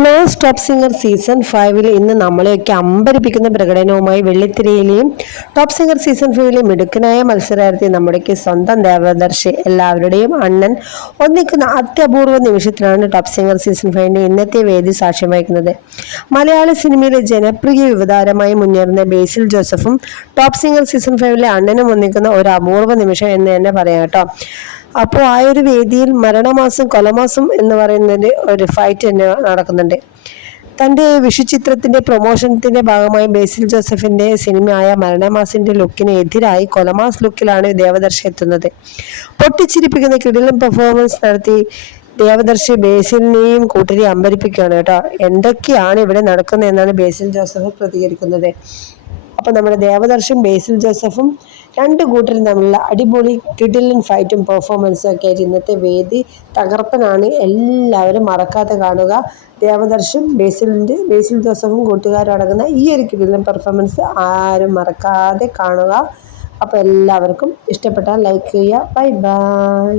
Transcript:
Flows top singer season 5 ഇന്ന് നമ്മളെയൊക്കെ അമ്പരിപ്പിക്കുന്ന പ്രകടനവുമായി വെള്ളിത്തിരയിലെയും top singer season 5 മിടുക്കനായ മത്സരാർത്ഥി നമ്മുടെയൊക്കെ സ്വന്തം ദേവദർശി എല്ലാവരുടെയും അണ്ണൻ ഒന്നിക്കുന്ന അത്യപൂർവ നിമിഷത്തിലാണ് ടോപ്പ് സിംഗർ സീസൺ 5 ഇന്നത്തെ വേദി സാക്ഷ്യം വഹിക്കുന്നത്. മലയാള സിനിമയിലെ ജനപ്രിയ യുവതാരമായി മുന്നേറുന്ന ബേസിൽ ജോസഫും ടോപ്പ് സിംഗർ സീസൺ 5 അണ്ണനും ഒന്നിക്കുന്ന ഒരു അപൂർവ നിമിഷം എന്ന് തന്നെ പറയാം കേട്ടോ. അപ്പോൾ ആ ഒരു വേദിയിൽ മരണമാസം കൊലമാസം എന്ന് പറയുന്നതിൻ്റെ ഒരു ഫൈറ്റ് തന്നെ നടക്കുന്നുണ്ട്. തൻ്റെ വിഷുചിത്രത്തിൻ്റെ പ്രൊമോഷനത്തിൻ്റെ ഭാഗമായി ബേസിൽ ജോസഫിൻ്റെ സിനിമയായ മരണമാസിൻ്റെ ലുക്കിന് എതിരായി കൊലമാസ് ലുക്കിലാണ് ദേവദർശി എത്തുന്നത്. പൊട്ടിച്ചിരിപ്പിക്കുന്ന കിടിലൻ പെർഫോമൻസ് നടത്തി ദേവദർശി ബേസിലിനെയും കൂട്ടരെ അമ്പരിപ്പിക്കുകയാണ് കേട്ടോ. എന്തൊക്കെയാണ് ഇവിടെ നടക്കുന്നത് എന്നാണ് ബേസിൽ ജോസഫ് പ്രതികരിക്കുന്നത്. അപ്പോൾ നമ്മുടെ ദേവദർശും ബേസിൽ ജോസഫും രണ്ട് കൂട്ടരും തമ്മിലുള്ള അടിപൊളി കിടിലൻ ഫൈറ്റും പെർഫോമൻസും ഒക്കെ ആയിട്ട് ഇന്നത്തെ വേദി തകർപ്പനാണ്. എല്ലാവരും മറക്കാതെ കാണുക. ദേവദർശും ബേസിൽ ജോസഫും കൂട്ടുകാരും അടങ്ങുന്ന ഈ ഒരു കിടിലൻ പെർഫോമൻസ് ആരും മറക്കാതെ കാണുക. അപ്പോൾ എല്ലാവർക്കും ഇഷ്ടപ്പെട്ടാൽ ലൈക്ക് ചെയ്യുക. Bye bye.